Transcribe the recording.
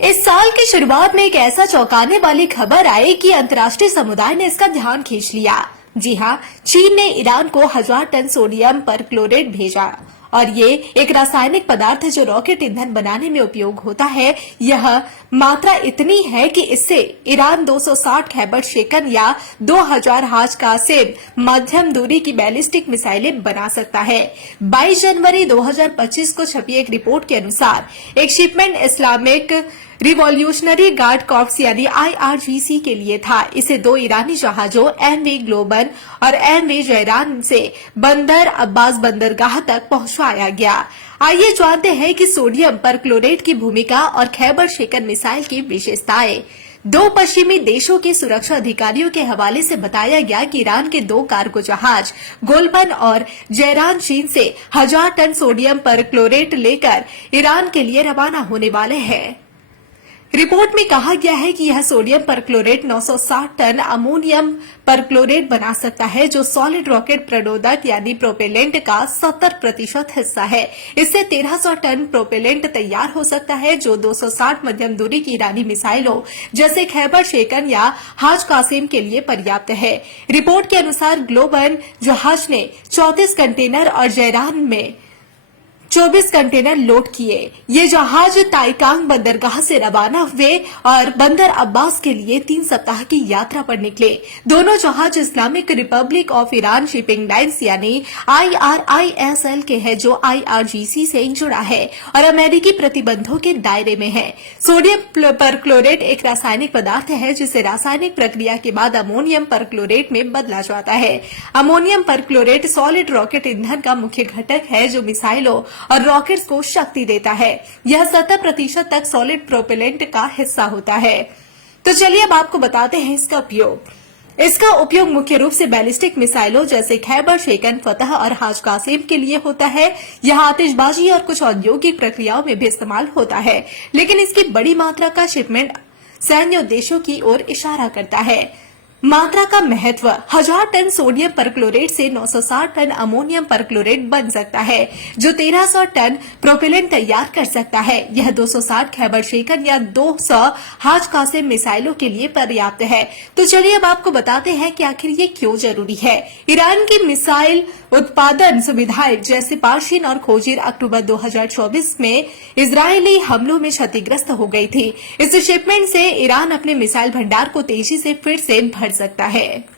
इस साल की शुरुआत में एक ऐसा चौंकाने वाली खबर आई कि अंतर्राष्ट्रीय समुदाय ने इसका ध्यान खींच लिया। जी हां, चीन ने ईरान को 1000 टन सोडियम परक्लोरेट भेजा और ये एक रासायनिक पदार्थ है जो रॉकेट ईंधन बनाने में उपयोग होता है। यह मात्रा इतनी है कि इससे ईरान 260 खैबर शेकन या 2000 हाज कासिम मध्यम दूरी की बैलिस्टिक मिसाइलें बना सकता है। 22 जनवरी 2025 को छपी एक रिपोर्ट के अनुसार एक shipment Islamic revolutionary guard corps यानी IRGC के लिए था। इसे 2 ईरानी जहाजों MV ग्लोबन और MV जयरान से बंदर अब्बास बंदरगाह तक पहुंचाया गया। आइए जानते हैं कि सोडियम परक्लोरेट की भूमिका और खैबर शेकन मिसाइल की विशेषताएं। 2 पश्चिमी देशों के सुरक्षा अधिकारियों के हवाले से बताया गया कि ईरान के 2 कार्गो जहाज गोलबन और जयरान चीन से 1000 टन सोडियम परक्लोरेट लेकर ईरान के लिए रवाना होने वाले हैं। रिपोर्ट में कहा गया है कि यह sodium perchlorate 960 ton ammonium perchlorate बना सकता है, जो सॉलिड रॉकेट प्रणोदक यानी प्रोपेलेंट का 70% हिस्सा है। इससे 1300 टन प्रोपेलेंट तैयार हो सकता है, जो 260 मध्यम दूरी की ईरानी मिसाइलों जैसे खैबर शेकन या हाज कासिम के लिए पर्याप्त है। रिपोर्ट के अनुसार ग्लोबन जहाज ने 34 कंटेनर और जयरान में 24 कंटेनर लोड किए। ये जहाज ताइकांग बंदरगाह से रवाना हुए और बंदर अब्बास के लिए 3 सप्ताह की यात्रा पर निकले। दोनों जहाज Islamic Republic of Iran shipping lines यानी IRISL के हैं, जो IRGC से जुड़ा है और अमेरिकी प्रतिबंधों के दायरे में है। सोडियम परक्लोरेट एक रासायनिक पदार्थ है जिसे रासायनिक प्रक्रिया के बाद अमोनियम परक्लोरेट में बदला जाता है। अमोनियम परक्लोरेट सॉलिड रॉकेट ईंधन का मुख्य घटक है जो मिसाइलों और रॉकेट्स को शक्ति देता है। यह 70% तक सॉलिड प्रोपेलेंट का हिस्सा होता है। तो चलिए अब आपको बताते हैं इसका उपयोग। इसका उपयोग मुख्य रूप से बैलिस्टिक मिसाइलों जैसे खैबर शेकन, फतह और हाज कासिम के लिए होता है। यह आतिशबाजी और कुछ औद्योगिक प्रक्रियाओं में भी इस्तेमाल होता है, लेकिन इसकी बड़ी मात्रा का शिपमेंट सैन्य उद्देश्यों की ओर इशारा करता है। मात्रा का महत्व 1000 टन सोडियम परक्लोरेट से 960 टन अमोनियम परक्लोरेट बन सकता है, जो 1300 टन प्रोपेलेंट तैयार कर सकता है। यह 260 खैबर शेकन या 200 हाज कासिम मिसाइलों के लिए पर्याप्त है। तो चलिए अब आपको बताते हैं कि आखिर ये क्यों जरूरी है। ईरान की मिसाइल उत्पादन सुविधाएं जैसे पार्शिन और खोजीर अक्टूबर 2024 में इजरायली हमलों में क्षतिग्रस्त हो गई थी। इस शिपमेंट से ईरान अपने मिसाइल भंडार को तेजी से फिर से भर सकता है।